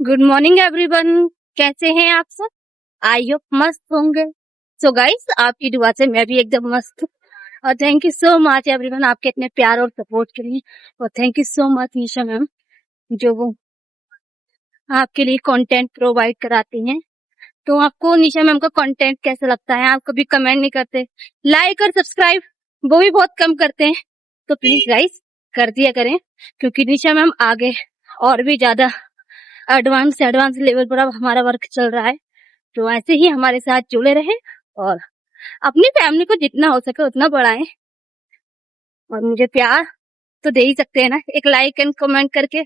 Good morning everyone. कैसे हैं आप सब? आई होप मस्त होंगे। सो गाइस, आपकी दुआ से मैं भी एकदम मस्त हूँ। और thank you so much everyone आपके इतने प्यार और सपोर्ट के लिए। और thank you so much Nisha ma'am, जो वो आपके लिए कंटेंट प्रोवाइड कराती हैं। तो आपको निशा मैम का कंटेंट कैसा लगता है? आप कभी कमेंट नहीं करते, लाइक और सब्सक्राइब वो भी बहुत कम करते हैं। तो प्लीज गाइस कर दिया करें, क्योंकि निशा मैम आगे और भी ज्यादा एडवांस लेवल पर अब हमारा वर्क चल रहा है। तो ऐसे ही हमारे साथ जुड़े रहें और अपनी फैमिली को जितना हो सके उतना बढ़ाएं। और मुझे प्यार तो दे ही सकते हैं ना, एक लाइक एंड कमेंट करके।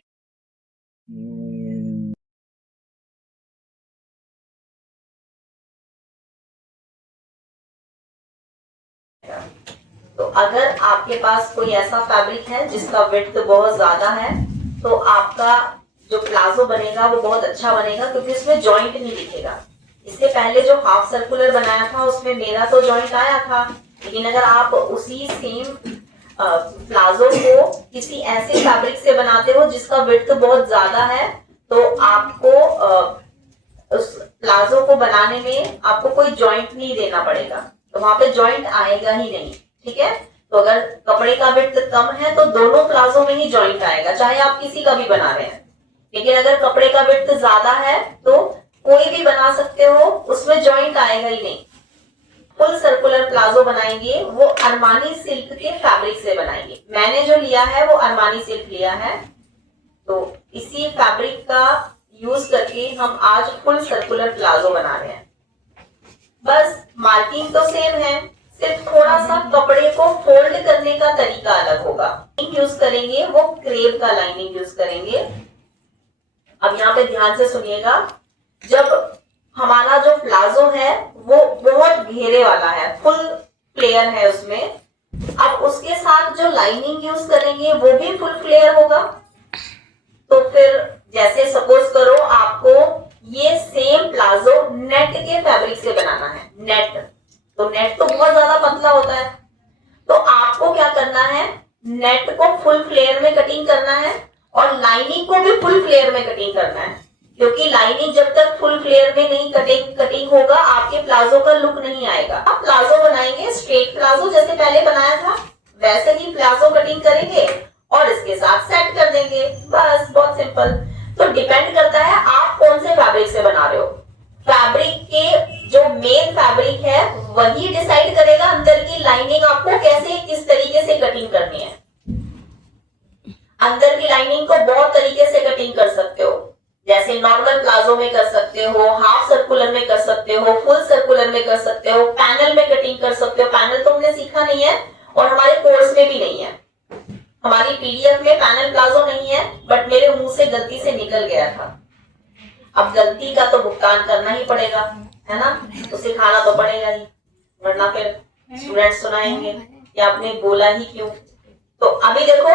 तो अगर आपके पास कोई ऐसा फैब्रिक है जिसका विड्थ बहुत ज्यादा है, तो आपका जो प्लाजो बनेगा वो बहुत अच्छा बनेगा, क्योंकि उसमें जॉइंट नहीं दिखेगा। इससे पहले जो हाफ सर्कुलर बनाया था उसमें मेरा तो जॉइंट आया था, लेकिन अगर आप उसी सेम प्लाजो को किसी ऐसे फैब्रिक से बनाते हो जिसका विड्थ बहुत ज्यादा है, तो आपको उस प्लाजो को बनाने में आपको कोई जॉइंट नहीं देना पड़ेगा, तो वहां पे जॉइंट आएगा ही नहीं। ठीक है, तो अगर कपड़े का विड्थ कम है तो दोनों प्लाजो में ही जॉइंट आएगा, चाहे आप किसी का भी बना रहे हैं। लेकिन अगर कपड़े का विड्थ ज्यादा है तो कोई भी बना सकते हो, उसमें जॉइंट आएगा ही नहीं। फुल सर्कुलर प्लाजो बनाएंगे वो अरमानी सिल्क के फैब्रिक से बनाएंगे। मैंने जो लिया है वो अरमानी सिल्क लिया है, तो इसी फैब्रिक का यूज करके हम आज फुल सर्कुलर प्लाजो बना रहे हैं। बस मार्किंग तो सेम है, सिर्फ थोड़ा सा कपड़े को फोल्ड करने का तरीका अलग होगा। यूज करेंगे वो क्रेप का लाइनिंग यूज करेंगे। अब यहाँ पे ध्यान से सुनिएगा, जब हमारा जो प्लाजो है वो बहुत घेरे वाला है, फुल फ्लेयर है उसमें, अब उसके साथ जो लाइनिंग यूज करेंगे वो भी फुल फ्लेयर होगा। तो फिर जैसे सपोज करो आपको ये सेम प्लाजो नेट के फैब्रिक से बनाना है, नेट तो बहुत ज्यादा पतला होता है, तो आपको क्या करना है, नेट को फुल फ्लेयर में कटिंग करना है और लाइनिंग को भी फुल फ्लेयर में कटिंग करना है, क्योंकि लाइनिंग जब तक फुल फ्लेयर में नहीं कटिंग होगा आपके प्लाजो का लुक नहीं आएगा। आप प्लाजो बनाएंगे स्ट्रेट प्लाजो जैसे पहले बनाया था वैसे ही प्लाजो कटिंग करेंगे और इसके साथ सेट कर देंगे, बस बहुत सिंपल। तो डिपेंड करता है आप कौन से फैब्रिक से बना रहे हो। फैब्रिक के जो मेन फैब्रिक है वही डिसाइड करेगा अंदर की लाइनिंग आपको कैसे किस तरीके से कटिंग करनी है। अंदर की लाइनिंग को बहुत तरीके से कटिंग कर सकते हो, जैसे नॉर्मल प्लाजो में कर सकते हो, हाफ सर्कुलर में कर सकते हो, फुल सर्कुलर में कर सकते हो, पैनल में कटिंग कर सकते हो। पैनल तो हमने सीखा नहीं है और हमारे कोर्स में भी नहीं है, हमारी पीडीएफ में पैनल प्लाजो नहीं है, बट मेरे मुंह से गलती से निकल गया था। अब गलती का तो भुगतान करना ही पड़ेगा, है ना, तो सिखाना तो पड़ेगा ही, वरना फिर स्टूडेंट सुनाएंगे कि आपने बोला ही क्यों। तो अभी देखो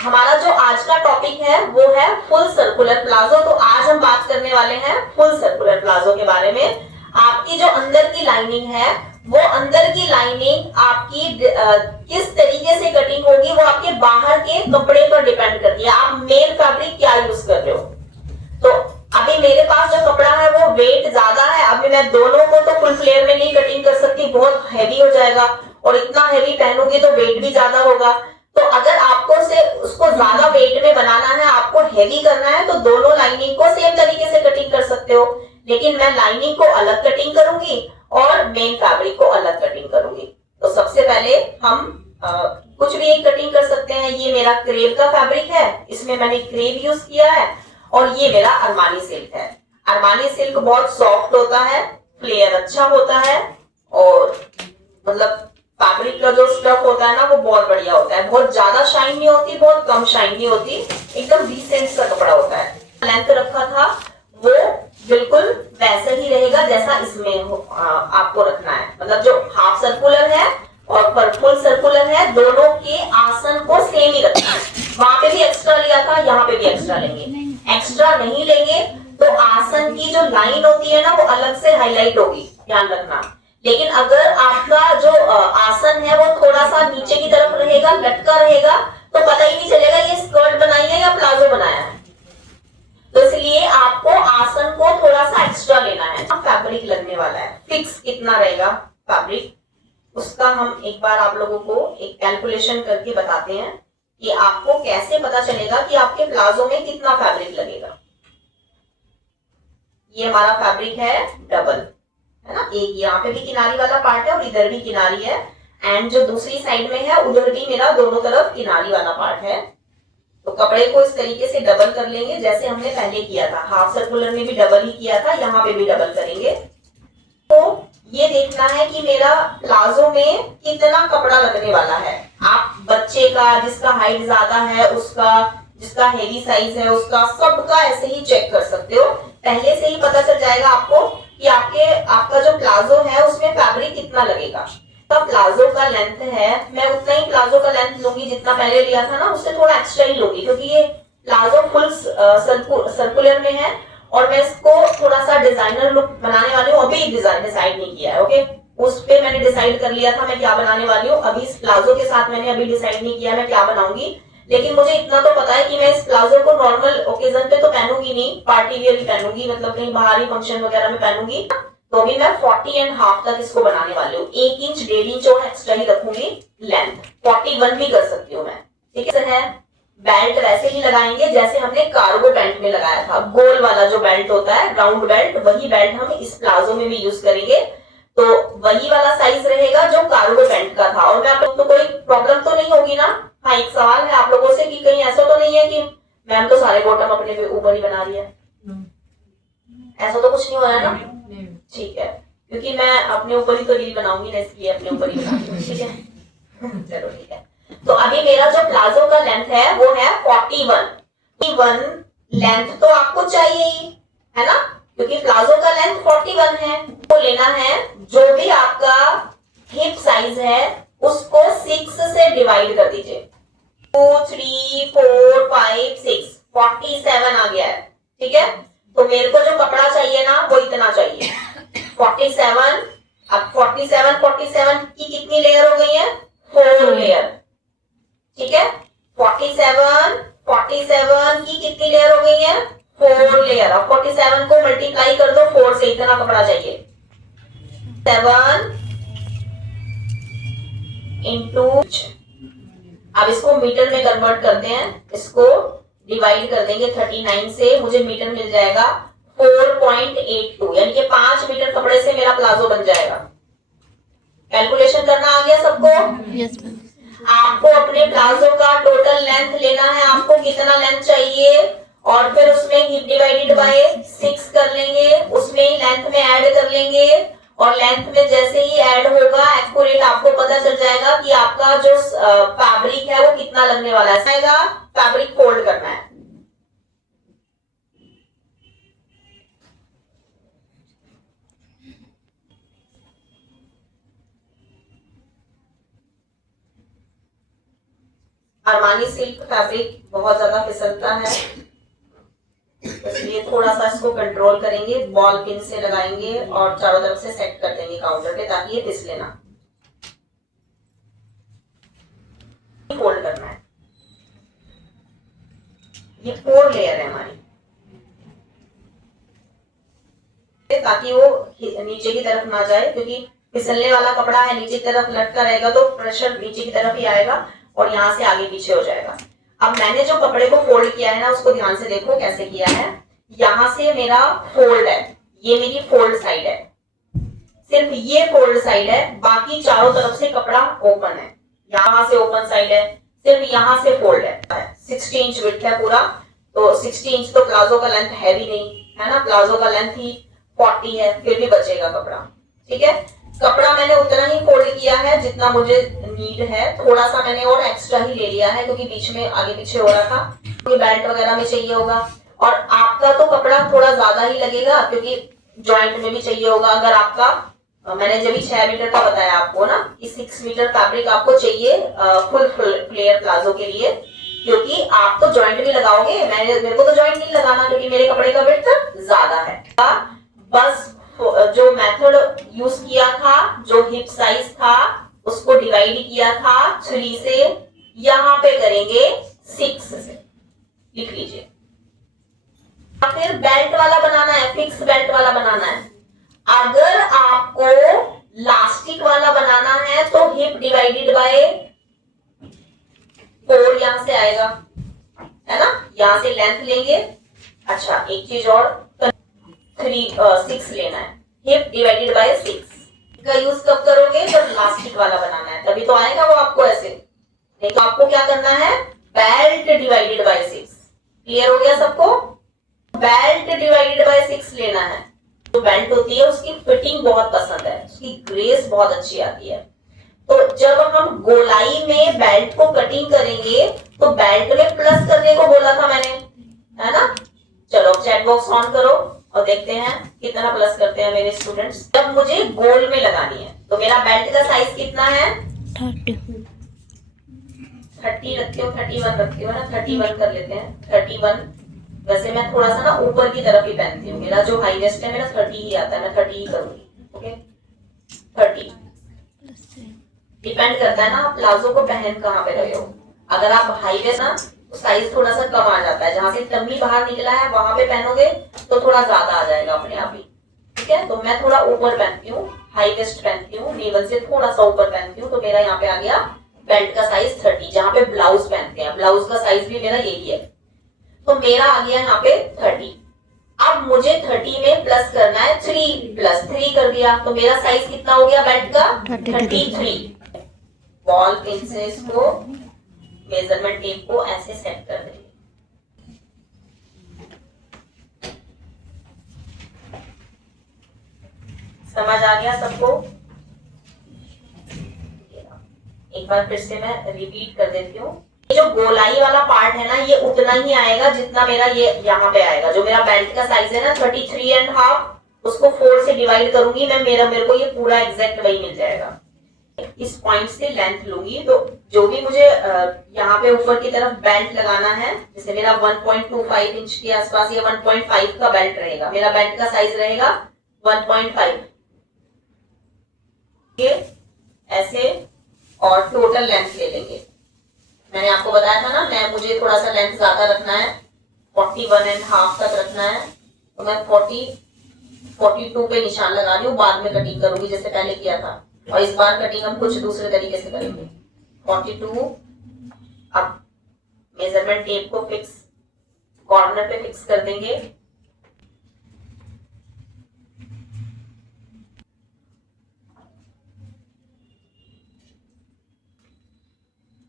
हमारा जो आज का टॉपिक है वो है फुल सर्कुलर प्लाजो। तो आज हम बात करने वाले हैं फुल सर्कुलर प्लाजो के बारे में। आपकी जो अंदर की लाइनिंग है वो अंदर की लाइनिंग आपकी किस तरीके से कटिंग होगी वो आपके बाहर के कपड़े पर डिपेंड करती है, आप मेन फैब्रिक क्या यूज कर रहे हो। तो अभी मेरे पास जो कपड़ा है वो वेट ज्यादा है, अभी मैं दोनों को तो फुल फ्लेयर में नहीं कटिंग कर सकती, बहुत हैवी हो जाएगा, और इतना हैवी पहनूंगी तो वेट भी ज्यादा होगा। तो अगर आपको से उसको ज्यादा वेट में बनाना है, आपको हैवी करना है, तो दोनों लाइनिंग को सेम तरीके से कटिंग कर सकते हो, लेकिन मैं लाइनिंग को अलग कटिंग करूंगी और मेन फैब्रिक को अलग कटिंग करूंगी। तो सबसे पहले हम कुछ भी एक कटिंग कर सकते हैं। ये मेरा क्रेप का फैब्रिक है, इसमें मैंने क्रेप यूज किया है, और ये मेरा अरमानी सिल्क है। अरमानी सिल्क बहुत सॉफ्ट होता है, फ्लेयर अच्छा होता है, और मतलब फैब्रिक का जो स्टफ होता है ना वो बहुत बढ़िया होता है, बहुत ज्यादा शाइन नहीं होती, बहुत कम शाइन नहीं होती, एकदम डिसेंट सा कपड़ा होता है। लेंथ रखा था वो बिल्कुल वैसा ही रहेगा जैसा इसमें आपको रखना है, मतलब जो हाफ सर्कुलर है और फुल सर्कुलर है दोनों के आसन को सेम ही रखना है। वहां पे भी एक्स्ट्रा लिया था, यहाँ पे भी एक्स्ट्रा लेंगे, एक्स्ट्रा नहीं लेंगे तो आसन की जो लाइन होती है ना वो अलग से हाईलाइट होगी, ध्यान रखना। लेकिन अगर आपका जो आसन है वो थोड़ा सा नीचे की तरफ रहेगा, लटका रहेगा, तो पता ही नहीं चलेगा ये स्कर्ट बनाई है या प्लाजो बनाया है। तो इसलिए आप फैब्रिक लगने वाला है, फिक्स कितना रहेगा फैब्रिक, उसका हम एक बार आप लोगों को एक कैलकुलेशन करके बताते हैं कि आपको कैसे पता चलेगा कि आपके प्लाजो में कितना फैब्रिक लगेगा। ये हमारा फैब्रिक है डबल, है ना, एक यहाँ पे भी किनारी वाला पार्ट है और इधर भी किनारी है, एंड जो दूसरी साइड में है उधर भी मेरा दोनों तरफ किनारी वाला पार्ट है। तो कपड़े को इस तरीके से डबल कर लेंगे जैसे हमने पहले किया था, हाफ सर्कुलर में भी डबल ही किया था, यहाँ पे भी डबल करेंगे। तो ये देखना है कि मेरा प्लाजो में कितना कपड़ा लगने वाला है। आप बच्चे का, जिसका हाइट ज्यादा है उसका, जिसका हेवी साइज है उसका, सबका ऐसे ही चेक कर सकते हो। पहले से ही पता चल जाएगा आपको कि आपका जो प्लाजो है उसमें फैब्रिक कितना लगेगा। तो प्लाजो का लेंथ है, मैं उतना ही प्लाजो का लेंथ लूंगी जितना पहले लिया था ना, उससे थोड़ा एक्स्ट्रा ही लूंगी, क्योंकि ये प्लाजो फुल सर्कुलर में है और मैं इसको थोड़ा सा डिजाइनर लुक बनाने वाली हूँ। अभी डिसाइड नहीं किया है, ओके, उस पे मैंने डिसाइड कर लिया था मैं क्या बनाने वाली हूँ। अभी इस प्लाजो के साथ मैंने अभी डिसाइड नहीं किया मैं क्या बनाऊंगी, लेकिन मुझे इतना तो पता है कि मैं इस प्लाजो को नॉर्मल ओकेजन पे तो पहनूंगी नहीं, पार्टी वेयर ही पहनूंगी, मतलब कहीं बाहरी फंक्शन वगैरह में पहनूंगी। तो अभी मैं 40.5 तक इसको बनाने वाली हूँ, 1 इंच 1.5 इंच और एक्स्ट्रा ही रखूंगी लेंथ, 41 भी कर सकती हूँ मैं, ठीक है। बेल्ट वैसे ही लगाएंगे जैसे हमने कार्गो पैंट में लगाया था, गोल वाला जो बेल्ट होता है, राउंड बेल्ट, वही बेल्ट हम इस प्लाजो में भी यूज करेंगे। तो वही वाला साइज रहेगा जो कार्गो पैंट का था। और मैं आप लोग को कोई प्रॉब्लम तो नहीं होगी ना? हाँ, एक सवाल है आप लोगों से कि कहीं ऐसा तो नहीं है कि मैम तो सारे बॉटम अपने ऊपर ही बना रही है, ऐसा तो कुछ नहीं हो रहा है ना? ठीक है, क्योंकि मैं अपने ऊपर ही तो रील बनाऊंगी ना, इसलिए अपने ऊपर ही बनाऊंगी, ठीक है। चलो ठीक है। तो अभी मेरा जो प्लाजो का लेंथ है वो है 41 लेंथ तो आपको चाहिए ही, है ना, क्योंकि प्लाजो का लेंथ 41 है। तो लेना है जो भी आपका हिप साइज है उसको 6 से डिवाइड कर दीजिए, 2 3 4 5 6 47 आ गया है, ठीक है। तो मेरे को जो कपड़ा चाहिए ना वो इतना चाहिए, 47। अब 47 की कितनी लेयर हो गई है? 4 लेयर, ठीक है। 47 की कितनी लेयर हो गई है? 4 लेयर। अब 47 को मल्टीप्लाई कर दो 4 से, इतना कपड़ा चाहिए, 7 इंटू, अब इसको मीटर में कन्वर्ट करते हैं, इसको डिवाइड कर देंगे 39 से, मुझे मीटर मिल जाएगा 4.82, यानी कि 5 मीटर कपड़े से मेरा प्लाजो बन जाएगा। कैलकुलेशन करना आ गया सबको? Yes ma'am. आपको अपने प्लाजो का टोटल लेंथ लेना है, आपको कितना लेंथ चाहिए, और फिर उसमें हिप डिवाइडेड बाय 6 कर लेंगे, उसमें लेंथ में ऐड कर लेंगे, और लेंथ में जैसे ही ऐड होगा एक्यूरेट आपको पता चल जाएगा कि आपका जो फैब्रिक है वो कितना लगने वाला है। फैब्रिक फोल्ड करना है, अरमानी सिल्क फैब्रिक बहुत ज्यादा फिसलता है, इसलिए थोड़ा सा इसको कंट्रोल करेंगे, बॉल पिन से लगाएंगे और चारों तरफ से सेट कर देंगे काउंटर पे ताकि ये फिसले ना। फोल्ड करना है, ये 4 लेयर है हमारी, ताकि वो नीचे की तरफ ना जाए, क्योंकि फिसलने वाला कपड़ा है, नीचे की तरफ लटका रहेगा तो प्रेशर नीचे की तरफ ही आएगा और यहाँ से आगे पीछे हो जाएगा। अब मैंने जो कपड़े को फोल्ड किया है ना उसको ध्यान से देखो कैसे किया है। यहाँ से मेरा फोल्ड है, ये मेरी फोल्ड साइड है, सिर्फ ये फोल्ड साइड है, बाकी चारों तरफ से कपड़ा ओपन है। यहाँ से ओपन साइड है, सिर्फ यहाँ से फोल्ड है। 60 इंच विड्थ है पूरा, तो 60 इंच तो प्लाजो का लेंथ है भी नहीं, है ना, प्लाजो का लेंथ ही 40 है, फिर भी बचेगा कपड़ा, ठीक है। कपड़ा मैंने उतना ही फोल्ड किया है जितना मुझे नीड है, थोड़ा सा मैंने और एक्स्ट्रा ही ले लिया है क्योंकि बीच में आगे पीछे हो रहा था, ये बेल्ट वगैरह में चाहिए होगा। और आपका तो कपड़ा थोड़ा ज्यादा ही लगेगा क्योंकि जॉइंट में भी चाहिए होगा। अगर आपका, मैंने जब 6 मीटर का बताया आपको ना कि 6 मीटर फैब्रिक आपको चाहिए फुल फ्लेयर प्लाजो के लिए, क्योंकि आप तो जॉइंट भी लगाओगे, मेरे को तो जॉइंट नहीं लगाना क्योंकि मेरे कपड़े का विड्थ ज्यादा है। बस जो मेथड यूज किया था, जो हिप साइज था उसको डिवाइड किया था 3 से, यहां पे करेंगे 6 से, लिख लीजिए। फिर बेल्ट वाला बनाना है, फिक्स बेल्ट वाला बनाना है। अगर आपको लास्टिक वाला बनाना है तो हिप डिवाइडेड बाय 4 यहां से आएगा, है ना, यहां से लेंथ लेंगे। अच्छा एक चीज और, 6 लेना है, हिप डिवाइडेड बाय 6 का यूज कब करोगे, जब लास्टिक वाला बनाना है, तभी तो आएगा वो आपको ऐसे। नहीं तो आपको क्या करना है, बेल्ट डिवाइडेड बाय 6। क्लियर हो गया सबको, बेल्ट डिवाइडेड बाय 6 लेना है। जो बेल्ट होती है उसकी फिटिंग बहुत पसंद है, उसकी ग्रेस बहुत अच्छी आती है। तो जब हम गोलाई में बेल्ट को कटिंग करेंगे तो बेल्ट में प्लस करने को बोला था मैंने, है ना। चलो चैट बॉक्स ऑन करो और देखते हैं कितना प्लस करते हैं मेरे स्टूडेंट्स। जब मुझे गोल में लगानी है तो मेरा बेल्ट का साइज कितना है, 30 रखते हो, 31 रखते हो ना, 31 कर लेते हैं, 31। वैसे मैं थोड़ा सा ना ऊपर की तरफ ही पहनती हूँ, मेरा जो हाई वेस्ट है मेरा 30 ही आता है, मैं 30 ही करूंगी। ओके 30 डिपेंड करता है ना आप प्लाजो को पहन कहाँ पे रहे हो। अगर आप हाई वेस्ट ना तो साइज थोड़ा सा कम आ जाता है, जहां से टम्मी बाहर निकला है वहां पे पहनोगे तो थोड़ा ज्यादा आ जाएगा अपने आप ही। ठीक है, तो मैं थोड़ा ऊपर पहनती हूँ, हाई वेस्ट पहनती हूँ, नेवल से थोड़ा सा ऊपर पहनती हूँ, तो मेरा यहाँ पे आ गया बेल्ट का साइज 30। जहाँ पे ब्लाउज पहनते हैं, ब्लाउज का साइज भी मेरा यही है, तो मेरा आ गया यहाँ पे 30। अब मुझे 30 में प्लस करना है 3, प्लस 3 कर दिया, तो मेरा साइज कितना हो गया बेल्ट का, 33। बॉल पिन से इसको मेजरमेंट टेप को ऐसे सेट कर देंगे। समझ आ गया सबको, एक बार फिर से मैं रिपीट कर देती हूँ। ये जो गोलाई वाला पार्ट है ना, ये उतना ही आएगा जितना मेरा ये यहाँ पे आएगा। जो मेरा बेल्ट का साइज है ना 33.5, उसको 4 से डिवाइड करूंगी मैं, मेरे को ये पूरा एग्जैक्ट वही मिल जाएगा। इस पॉइंट से लेंथ लूंगी, तो जो भी मुझे यहाँ पे ऊपर की तरफ बेल्ट लगाना है, जैसे मेरा 1.25 इंच के आसपास या 1.5 का बेल्ट रहेगा, मेरा बेल्ट का साइज रहेगा 1.5 ये ऐसे, और टोटल लेंथ ले लेंगे। मैंने आपको बताया था ना, मैं मुझे थोड़ा सा लेंथ ज्यादा रखना है, 41.5 तक रखना है, तो मैं 42 पे निशान लगा रही हूँ, बाद में कटिंग करूंगी जैसे पहले किया था। और इस बार कटिंग हम कुछ दूसरे तरीके से करेंगे। 42। अब मेजरमेंट टेप को फिक्स कॉर्नर पे फिक्स कर देंगे।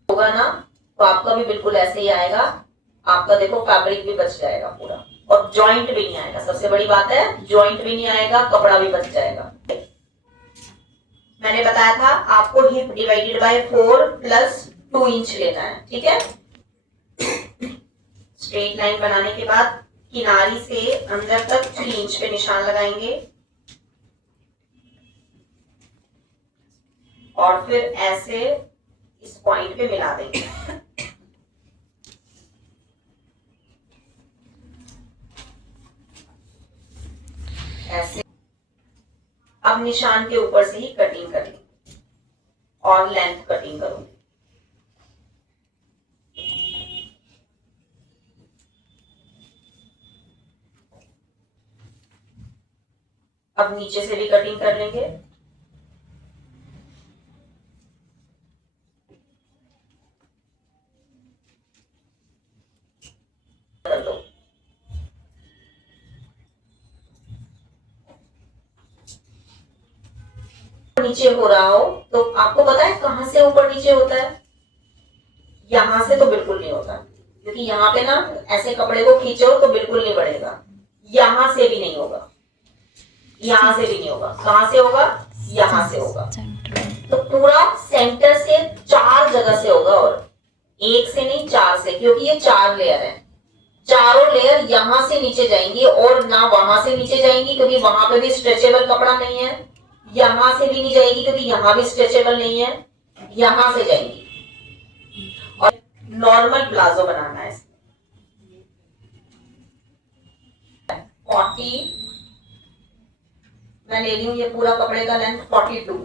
होगा ना, तो आपका भी बिल्कुल ऐसे ही आएगा। आपका देखो फैब्रिक भी बच जाएगा पूरा, और जॉइंट भी नहीं आएगा। सबसे बड़ी बात है, जॉइंट भी नहीं आएगा, कपड़ा भी बच जाएगा। मैंने बताया था आपको hip divided by 4 plus 2 inch लेना है। ठीक है, स्ट्रेट लाइन बनाने के बाद किनारी से अंदर तक 3 इंच पे निशान लगाएंगे, और फिर ऐसे इस पॉइंट पे मिला देंगे। ऐसे अब निशान के ऊपर से ही कटिंग करेंगे और लेंथ कटिंग करूंगी। अब नीचे से भी कटिंग कर लेंगे। कर दो। नीचे हो रहा हो तो आपको पता है कहां से ऊपर नीचे होता है, यहां से तो बिल्कुल नहीं होता, क्योंकि यहाँ पे ना ऐसे कपड़े को खींचो तो बिल्कुल नहीं बढ़ेगा। यहां से भी नहीं होगा, यहां से भी नहीं होगा। कहां से होगा, यहां से होगा। तो पूरा सेंटर से 4 जगह से होगा, और 1 से नहीं 4 से, क्योंकि ये 4 लेयर है। चारों लेयर यहां से नीचे जाएंगी, और ना वहां से नीचे जाएंगी क्योंकि वहां पे भी स्ट्रेचेबल कपड़ा नहीं है, यहां से भी नहीं जाएगी क्योंकि यहां भी स्ट्रेचेबल नहीं है, यहां से जाएंगी। और नॉर्मल प्लाजो बनाना है। 40 मैं ले रही हूँ, ये पूरा कपड़े का लेंथ 42,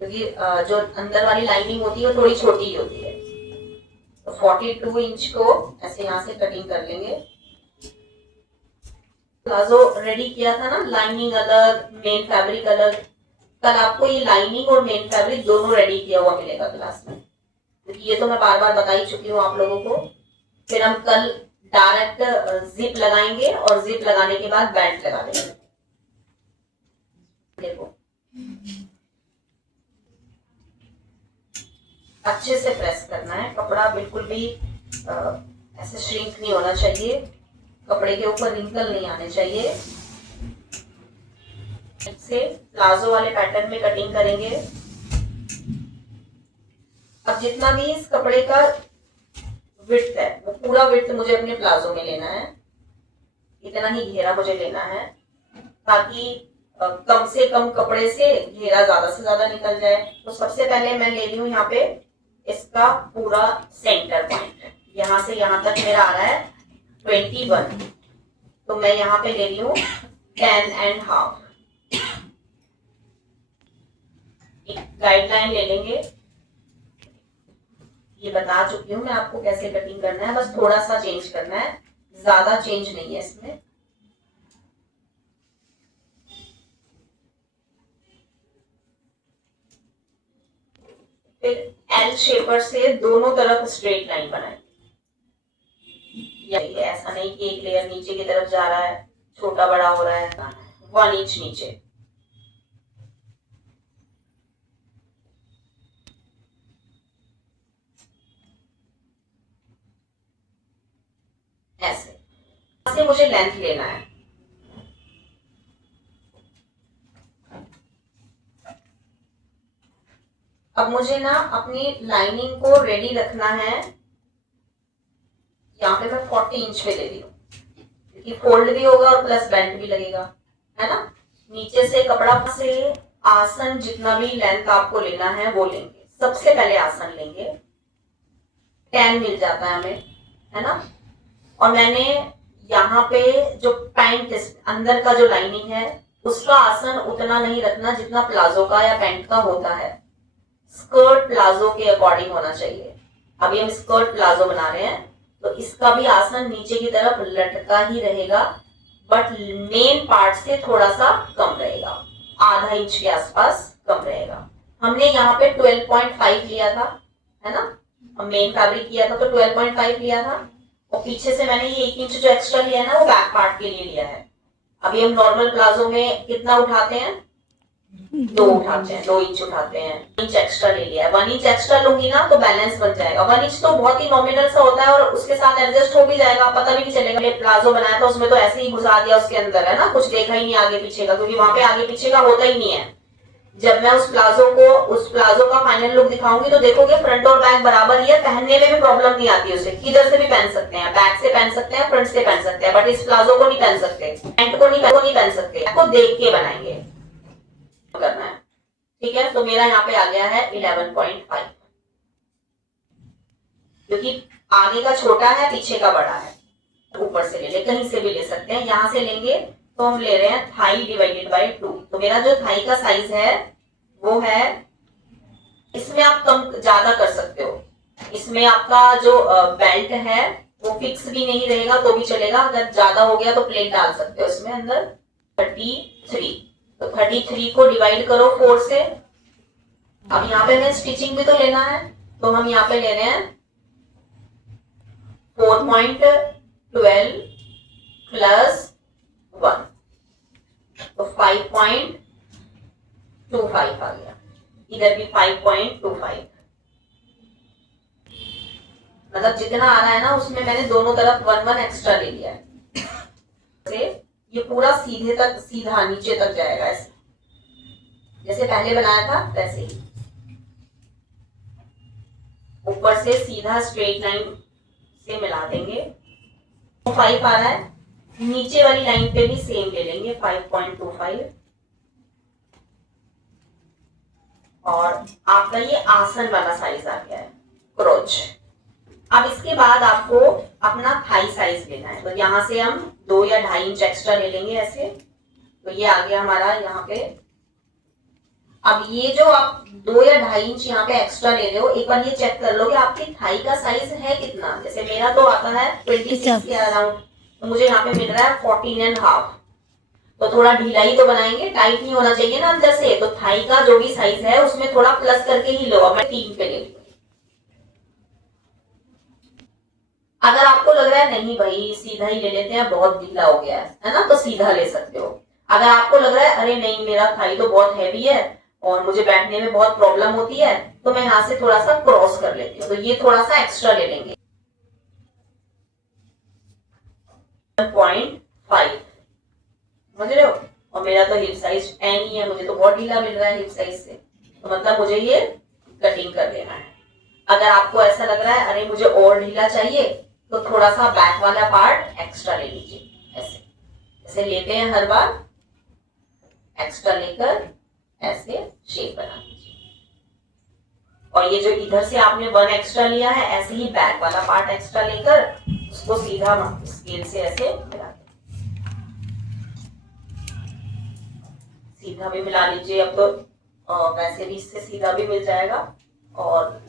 क्योंकि जो अंदर वाली लाइनिंग होती है वो थोड़ी छोटी ही होती है। तो 42 इंच को ऐसे यहाँ से कटिंग कर लेंगे। प्लाजो रेडी किया था ना, लाइनिंग अलग मेन फैब्रिक अलग, कल आपको ये लाइनिंग और मेन फैब्रिक दोनों रेडी किया हुआ मिलेगा क्लास में, क्योंकि ये तो मैं बार बार बता ही चुकी हूँ आप लोगों को। फिर हम कल डायरेक्ट जिप लगाएंगे और जिप लगाने के बाद बेल्ट लगा देंगे। देखो अच्छे से प्रेस करना है, कपड़ा बिल्कुल भी ऐसे श्रिंक नहीं होना चाहिए, कपड़े के ऊपर रिंकल नहीं आने चाहिए। से प्लाजो वाले पैटर्न में कटिंग करेंगे। अब जितना भी इस कपड़े का विड्थ है वो पूरा विड्थ मुझे अपने प्लाजो में लेना है, इतना ही घेरा मुझे लेना है, ताकि कम से कम कपड़े से घेरा ज्यादा से ज्यादा निकल जाए। तो सबसे पहले मैं ले रही हूँ यहाँ पे इसका पूरा सेंटर पॉइंट, यहाँ से यहाँ तक मेरा आ रहा है 21, तो मैं यहाँ पे ले रही हूँ 10.5। एक गाइडलाइन ले लेंगे, ये बता चुकी हूँ मैं आपको कैसे कटिंग करना है, बस थोड़ा सा चेंज करना है, ज्यादा चेंज नहीं है इसमें। फिर एल शेपर से दोनों तरफ स्ट्रेट लाइन बनाए, ऐसा नहीं कि एक लेयर नीचे की तरफ जा रहा है, छोटा बड़ा हो रहा है, 1 इंच नीचे। ऐसे मुझे लेंथ लेना है। अब मुझे ना अपनी लाइनिंग को रेडी रखना है, यहाँ पे मैं 40 इंच पे ले रही हूँ, क्योंकि फोल्ड भी होगा और प्लस बेंड भी लगेगा, है ना। नीचे से कपड़ा से आसन जितना भी लेंथ आपको लेना है वो लेंगे। सबसे पहले आसन लेंगे, 10 मिल जाता है हमें, है ना। और मैंने यहाँ पे जो पैंट अंदर का जो लाइनिंग है उसका आसन उतना नहीं रखना जितना प्लाजो का या पैंट का होता है, स्कर्ट प्लाजो के अकॉर्डिंग होना चाहिए। अभी हम स्कर्ट प्लाजो बना रहे हैं तो इसका भी आसन नीचे की तरफ लटका ही रहेगा, बट मेन पार्ट से थोड़ा सा कम रहेगा, आधा इंच के आसपास कम रहेगा। हमने यहाँ पे 12.5 लिया था, है ना, हम मेन फैब्रिक किया था तो 12.5 लिया था, और पीछे से मैंने ये 1 इंच जो एक्स्ट्रा लिया है ना वो बैक पार्ट के लिए लिया है। अभी हम नॉर्मल प्लाजो में कितना उठाते हैं, 2 उठाते हैं, 2 इंच उठाते हैं, 1 इंच एक्स्ट्रा ले लिया है। 1 इंच एक्स्ट्रा लूंगी ना तो बैलेंस बन जाएगा। 1 इंच तो बहुत ही नॉमिनल सा होता है और उसके साथ एडजस्ट हो भी जाएगा, पता भी नहीं चलेगा। ये प्लाजो बनाया था उसमें तो ऐसे ही घुसा दिया उसके अंदर, है ना, कुछ देखा ही नहीं आगे पीछे का, क्योंकि वहां पे आगे पीछे का होता ही नहीं है। जब मैं उस प्लाजो का फाइनल लुक दिखाऊंगी तो देखोगे फ्रंट और बैक बराबर ही है, पहनने में भी प्रॉब्लम नहीं आती उसे, किधर से भी पहन सकते हैं, बैक से पहन सकते हैं, फ्रंट से पहन सकते हैं, बट इस प्लाजो को नहीं पहन सकते, पैंट को नहीं पहन सकते, आपको देख के बनाएंगे करना है, ठीक है। तो मेरा यहाँ पे आ गया है 11.5, क्योंकि आगे का छोटा है पीछे का बड़ा है, ऊपर से ले ले, कहीं से भी ले सकते हैं। यहाँ से लेंगे तो हम ले रहे हैं थाई डिवाइडेड बाय 2, तो मेरा जो थाई का साइज है वो है, इसमें आप कम ज्यादा कर सकते हो, इसमें आपका जो बेल्ट है वो फिक्स भी नहीं रहेगा तो भी चलेगा, अगर ज्यादा हो गया तो प्लेट डाल सकते हो इसमें अंदर। 33, तो 33 को डिवाइड करो 4 से। अब यहाँ पे हमें स्टिचिंग भी तो लेना है, तो हम यहाँ पे ले रहे हैं 4.12 प्लस 1, तो 5.25 आ गया, इधर भी 5.25, मतलब जितना आ रहा है ना उसमें मैंने दोनों तरफ 1 एक्स्ट्रा ले लिया है, से ये पूरा सीधा नीचे तक जाएगा, ऐसे जैसे पहले बनाया था वैसे ही, ऊपर से सीधा स्ट्रेट लाइन से मिला देंगे। 5 आ रहा है, नीचे वाली लाइन पे भी सेम ले लेंगे 5.25, और आपका ये आसन वाला साइज आ गया है, क्रोच। अब इसके बाद आपको अपना थाई साइज लेना है, तो यहाँ से हम 2 या 2.5 इंच एक्स्ट्रा ले लेंगे ऐसे, तो ये आ गया हमारा यहाँ पे। अब ये जो आप 2 या 2.5 इंच यहाँ पे एक्स्ट्रा ले रहे हो, एक बार ये चेक कर लो कि आपकी थाई का साइज है कितना। जैसे मेरा तो आता है 26 के अराउंड, तो मुझे यहाँ पे मिल रहा है 14.5, तो थोड़ा ढीला ही तो बनाएंगे, टाइट नहीं होना चाहिए ना अंदर से। तो थाई का जो भी साइज है उसमें थोड़ा प्लस करके ही लो। अब मैं 3 पे ले लूंगी। अगर आपको लग रहा है नहीं भाई सीधा ही ले लेते हैं, बहुत ढीला हो गया है ना, तो सीधा ले सकते हो। अगर आपको लग रहा है अरे नहीं मेरा थाई तो बहुत हैवी है और मुझे बैठने में बहुत प्रॉब्लम होती है, तो मैं यहाँ से थोड़ा सा क्रॉस कर लेती हूँ, तो ये थोड़ा सा एक्स्ट्रा ले लेंगे। 1.5 समझ रहे हो। और मेरा तो हिप साइज 10 ही है, मुझे तो बहुत ढीला मिल रहा है हिप साइज से, तो मतलब मुझे ये कटिंग कर देना है। अगर आपको ऐसा लग रहा है अरे मुझे और ढीला चाहिए, तो थोड़ा सा बैक वाला पार्ट एक्स्ट्रा ले लीजिए। ऐसे ऐसे लेते हैं हर बार, एक्स्ट्रा लेकर ऐसे शेप बना लीजिए। और ये जो इधर से आपने 1 एक्स्ट्रा लिया है, ऐसे ही बैक वाला पार्ट एक्स्ट्रा लेकर उसको सीधा स्केल से ऐसे मिला दीजिए। सीधा भी मिला लीजिए। अब तो वैसे भी इससे सीधा भी मिल जाएगा। और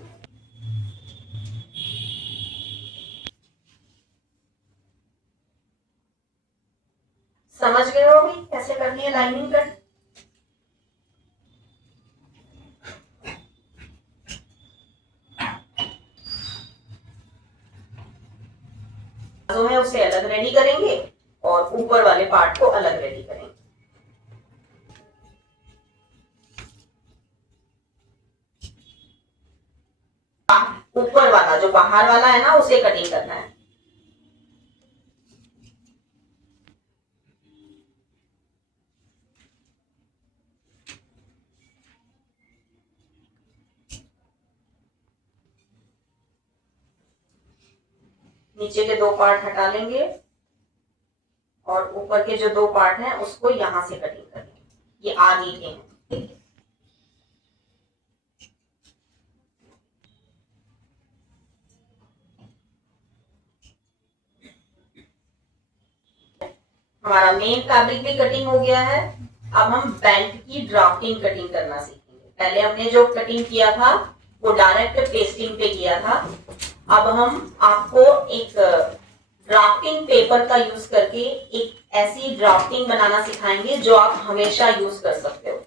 समझ गए हो भी कैसे करनी है लाइनिंग कट। जो है उसे अलग रेडी करेंगे और ऊपर वाले पार्ट को अलग रेडी करेंगे। ऊपर वाला जो बाहर वाला है ना उसे कटिंग करना है। नीचे के 2 पार्ट हटा लेंगे और ऊपर के जो 2 पार्ट हैं उसको यहां से कटिंग करेंगे। ये आगे के हैं। हमारा मेन फैब्रिक भी कटिंग हो गया है। अब हम बेल्ट की ड्राफ्टिंग कटिंग करना सीखेंगे। पहले हमने जो कटिंग किया था वो डायरेक्ट पेस्टिंग पे किया था। अब हम आपको एक ड्राफ्टिंग पेपर का यूज करके एक ऐसी ड्राफ्टिंग बनाना सिखाएंगे जो आप हमेशा यूज कर सकते हो।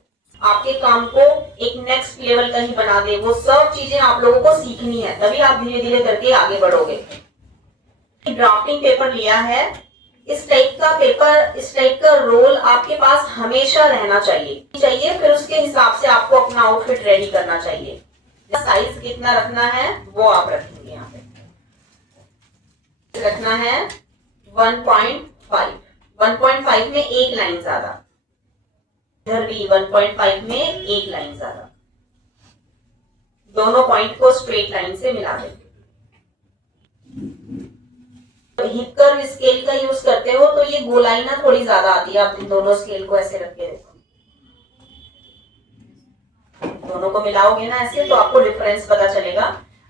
आपके काम को एक नेक्स्ट लेवल का ही बना दे। वो सब चीजें आप लोगों को सीखनी है, तभी आप धीरे धीरे करके आगे बढ़ोगे। ड्राफ्टिंग पेपर लिया है, इस टाइप का पेपर, इस टाइप का रोल आपके पास हमेशा रहना चाहिए। फिर उसके हिसाब से आपको अपना आउटफिट रेडी करना चाहिए। साइज कितना रखना है वो आप रखेंगे। यहाँ पे रखना है 1.5। 1.5 में एक लाइन ज्यादा, इधर भी 1.5 में एक लाइन ज्यादा। दोनों पॉइंट को स्ट्रेट लाइन से मिला देंगे। हिप कर्व स्केल का यूज करते हो तो ये गोलाई ना थोड़ी ज्यादा आती है। आप इन दोनों स्केल को ऐसे रख के देखो, दोनों को मिलाओगे ना ऐसे तो आपको डिफरेंस पता चलेगा।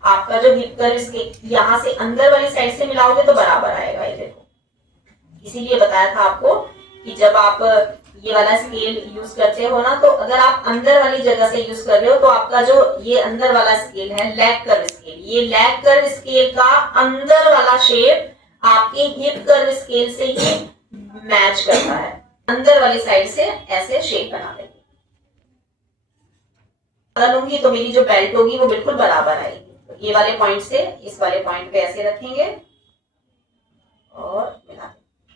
आपका जो हिप कर्व स्केल यहाँ से अंदर वाली साइड से मिलाओगे तो बराबर आएगा। ये देखो, इसीलिए बताया था आपको कि जब आप ये वाला स्केल यूज करते हो ना, तो अगर आप अंदर वाली जगह से यूज कर रहे हो तो आपका जो ये अंदर वाला स्केल है लैग कर्व स्केल, ये लैग कर्व स्केल का अंदर वाला शेप आपके हिप कर्व स्केल से ही मैच करता है। अंदर वाली साइड से ऐसे शेप बना देंगे। लूंगी तो मेरी जो बेल्ट होगी वो बिल्कुल बराबर आएगी। तो ये वाले पॉइंट से इस वाले पॉइंट पे ऐसे रखेंगे और मिला देंगे।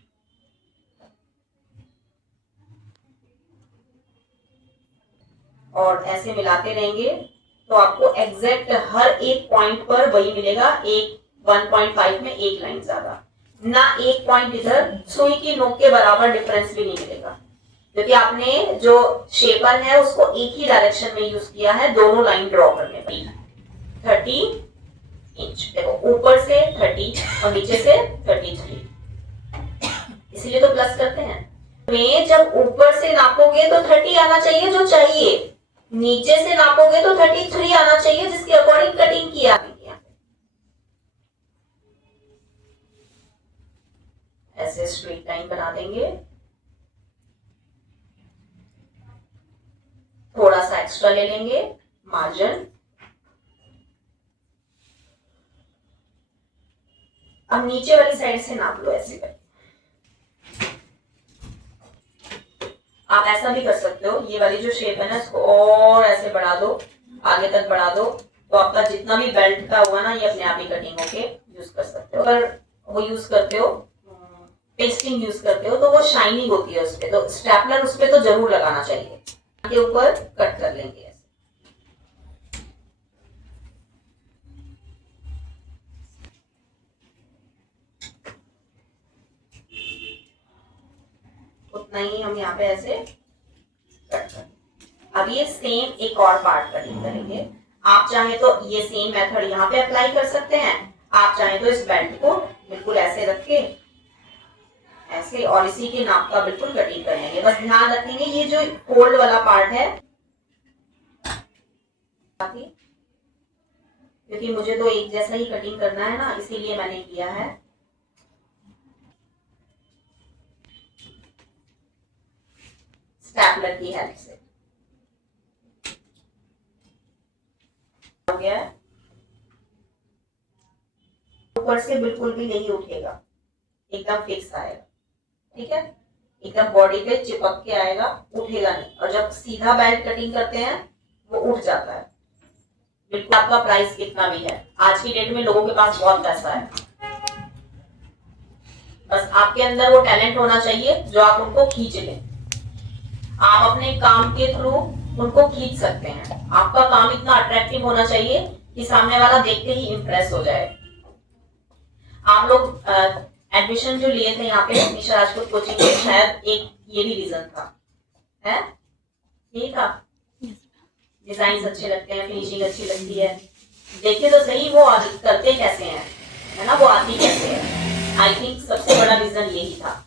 और ऐसे मिलाते रहेंगे तो आपको एग्जैक्ट हर एक पॉइंट पर वही मिलेगा। एक 1.5 में एक लाइन ज्यादा ना, एक पॉइंट इधर सुई की नोक के बराबर डिफरेंस भी नहीं मिलेगा, क्योंकि आपने जो शेपर है उसको एक ही डायरेक्शन में यूज किया है दोनों लाइन ड्रॉ करने पर। 30 इंच देखो, ऊपर से 30 और नीचे से 33, इसीलिए तो प्लस करते हैं। में जब ऊपर से नापोगे तो 30 आना चाहिए जो चाहिए, नीचे से नापोगे तो 33 आना चाहिए जिसके अकॉर्डिंग कटिंग किया। ऐसे स्ट्रेट लाइन बना देंगे। थोड़ा सा एक्स्ट्रा ले लेंगे मार्जिन। अब नीचे वाली साइड से नाप लो ऐसे कर। आप ऐसा भी कर सकते हो, ये वाली जो शेप है ना इसको और ऐसे बढ़ा दो, आगे तक बढ़ा दो, तो आपका जितना भी बेल्ट का हुआ ना ये अपने आप ही कटिंग होके यूज कर सकते हो। अगर वो यूज करते हो, पेस्टिंग यूज करते हो, तो वो शाइनिंग होती है उस पे, तो स्टेपलर उस पे तो जरूर लगाना चाहिए। के ऊपर कट कर लेंगे ऐसे। उतना ही हम यहाँ पे ऐसे कट कर। अब ये सेम एक और पार्ट कटिंग करेंगे। आप चाहे तो ये सेम मेथड यहाँ पे अप्लाई कर सकते हैं, आप चाहे तो इस बेल्ट को बिल्कुल ऐसे रख के ऐसे और इसी के नाप का बिल्कुल कटिंग कर लेंगे। बस ध्यान रखेंगे ये जो फोल्ड वाला पार्ट है, क्योंकि मुझे तो एक जैसा ही कटिंग करना है ना, इसीलिए मैंने किया है। स्टेपलर की हेल्प से हो गया है। ऊपर से बिल्कुल भी नहीं उठेगा, एकदम फिक्स आएगा, ठीक है, एकदम बॉडी पे चिपक के आएगा, उठेगा नहीं। और जब सीधा बेल्ट कटिंग करते हैं वो उठ जाता है बिल्कुल। आपका प्राइस कितना भी है, आज की डेट में लोगों के पास बहुत पैसा है, बस आपके अंदर वो टैलेंट होना चाहिए जो आप उनको खींच लें। आप अपने काम के थ्रू उनको खींच सकते हैं। आपका काम इतना अट्रैक्टिव होना चाहिए कि सामने वाला देखते ही इंप्रेस हो जाए। आप लोग एडमिशन जो लिए थे यहाँ पे निशा राजपूत कोचिंग में, शायद एक ये भी रीजन था, है यही था, डिजाइन अच्छे लगते हैं, फिनिशिंग अच्छी लगती है। देखिए तो सही वो करते कैसे हैं, है ना, वो आती कैसे है। आई थिंक सबसे बड़ा रीजन यही था।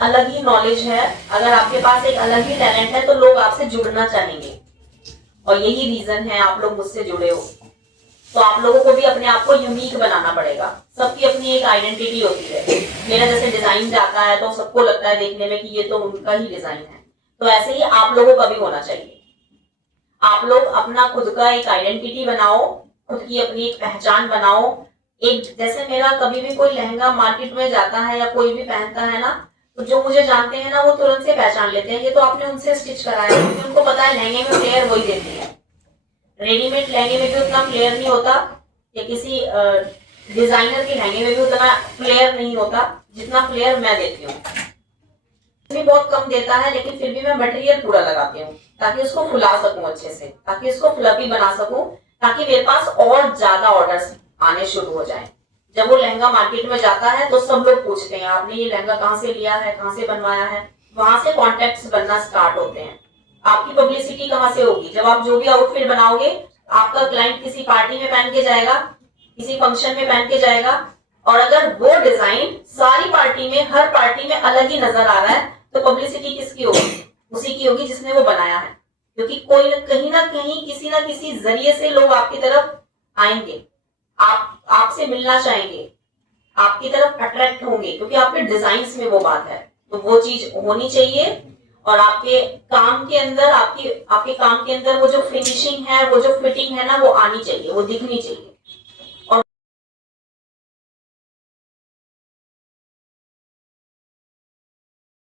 अलग ही नॉलेज है, अगर आपके पास एक अलग ही टैलेंट है तो लोग आपसे जुड़ना चाहेंगे, और यही रीजन है आप लोग मुझसे जुड़े हो। तो आप लोगों को भी अपने आप को यूनिक बनाना पड़ेगा। सबकी अपनी एक आइडेंटिटी होती है। मेरा जैसे डिजाइन जाता है तो सबको लगता है देखने में कि ये तो उनका ही डिजाइन है, तो ऐसे ही आप लोगों का भी होना चाहिए। आप लोग अपना खुद का एक आइडेंटिटी बनाओ, खुद की अपनी एक पहचान बनाओ। एक जैसे मेरा कभी भी कोई लहंगा मार्केट में जाता है या कोई भी पहनता है ना, तो जो मुझे जानते हैं ना वो तुरंत से पहचान लेते हैं, ये तो आपने उनसे स्टिच कराया है, क्योंकि उनको पता है लहंगे में फ्लेयर वही देती है। रेडीमेड लहंगे में भी उतना फ्लेयर नहीं होता, या किसी डिजाइनर के लहंगे में भी उतना फ्लेयर नहीं होता जितना फ्लेयर मैं देती हूँ। भी बहुत कम देता है, लेकिन फिर भी मैं मटेरियल पूरा लगाती हूँ ताकि उसको फुला सकूं अच्छे से, ताकि उसको फ्लफी बना सकूं, ताकि मेरे पास और ज्यादा ऑर्डर्स आने शुरू हो जाएं। जब वो लहंगा मार्केट में जाता है तो सब लोग पूछते हैं आपने ये लहंगा कहाँ से लिया है, कहाँ से बनवाया है। वहां से कॉन्टेक्ट्स बनना स्टार्ट होते हैं। आपकी पब्लिसिटी कहाँ से होगी, जब आप जो भी आउटफिट बनाओगे, आपका क्लाइंट किसी पार्टी में पहन के जाएगा, किसी फंक्शन में पहन के जाएगा, और अगर वो डिजाइन सारी पार्टी में, हर पार्टी में अलग ही नजर आ रहा है, तो पब्लिसिटी किसकी होगी? उसी की होगी जिसने वो बनाया है। क्योंकि कोई कहीं ना कहीं किसी ना किसी जरिए से लोग आपकी तरफ आएंगे, आपसे मिलना चाहेंगे, आपकी तरफ अट्रैक्ट होंगे, क्योंकि आपके डिजाइन्स में वो बात है। तो वो चीज होनी चाहिए, और आपके काम के अंदर, आपके काम के अंदर वो जो फिनिशिंग है, वो जो फिटिंग है ना, वो आनी चाहिए, वो दिखनी चाहिए।